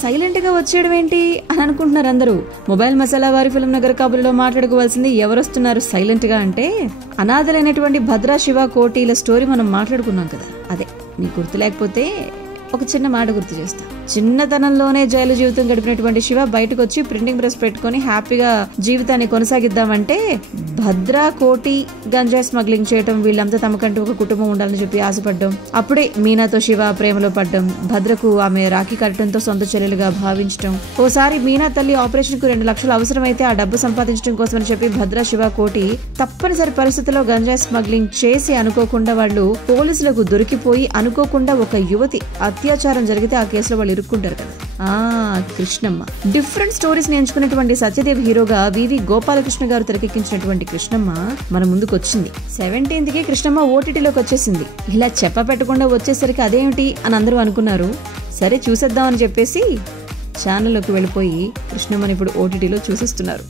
Silent గా వచ్చేయడం ఏంటి అని అనుకుంటున్నారు అందరూ. మొబైల్ మసాలా వారి ఫిల్మ్ నగర్ కబుర్లో మాట్లాడుకోవాల్సింది ఎవరొస్తున్నారు సైలెంట్ గా అంటే, అనాథలైనటువంటి భద్ర శివ కోటిల స్టోరీ మనం మాట్లాడుకున్నాం కదా. అదే మీకు గుర్తు లేకపోతే ఒక చిన్న మాట గుర్తు చేస్తా. చిన్నతనంలోనే జైలు జీవితం గడిపినటువంటి శివ బయటకు వచ్చి ప్రింటింగ్ ప్రెస్ పెట్టుకుని హ్యాపీగా జీవితాన్ని కొనసాగిద్దామంటే భద్ర కోటి గంజాయి స్మగ్లింగ్ చేయటం, వీళ్ళంతా తమకంటూ ఒక కుటుంబం ఉండాలని చెప్పి ఆశపడ్డం, అప్పుడే మీనాతో శివ ప్రేమలో పడ్డం, భద్రకు ఆమె రాఖీ కట్టడంతో సొంత చెల్లెలుగా భావించడం, ఓసారి మీనా తల్లి ఆపరేషన్ కు 2 లక్షలు అవసరమైతే ఆ డబ్బు సంపాదించడం కోసమని చెప్పి భద్ర శివ కోటి తప్పనిసరి పరిస్థితుల్లో గంజాయి స్మగ్లింగ్ చేసి అనుకోకుండా వాళ్ళు పోలీసులకు దొరికిపోయి అనుకోకుండా ఒక యువతి అత్యాచారం జరిగితే ఆ కేసులో వాళ్ళు ఇరుక్కుంటారు కదా. కృష్ణమ్మ డిఫరెంట్ స్టోరీస్ ఎంచుకున్నటువంటి సత్యదేవ్ హీరోగా వివి గోపాలకృష్ణ గారు తెరకెక్కించినటువంటి కృష్ణమ్మ మన ముందుకు వచ్చింది. 17th కి కృష్ణమ్మ ఓటీటీలోకి వచ్చేసింది. ఇలా చెప్పపెట్టకుండా వచ్చేసరికి అదేమిటి అని అందరూ అనుకున్నారు. సరే చూసేద్దాం అని చెప్పేసి ఛానల్లోకి వెళ్ళిపోయి కృష్ణమ్మని ఇప్పుడు ఓటీటీలో చూసేస్తున్నారు.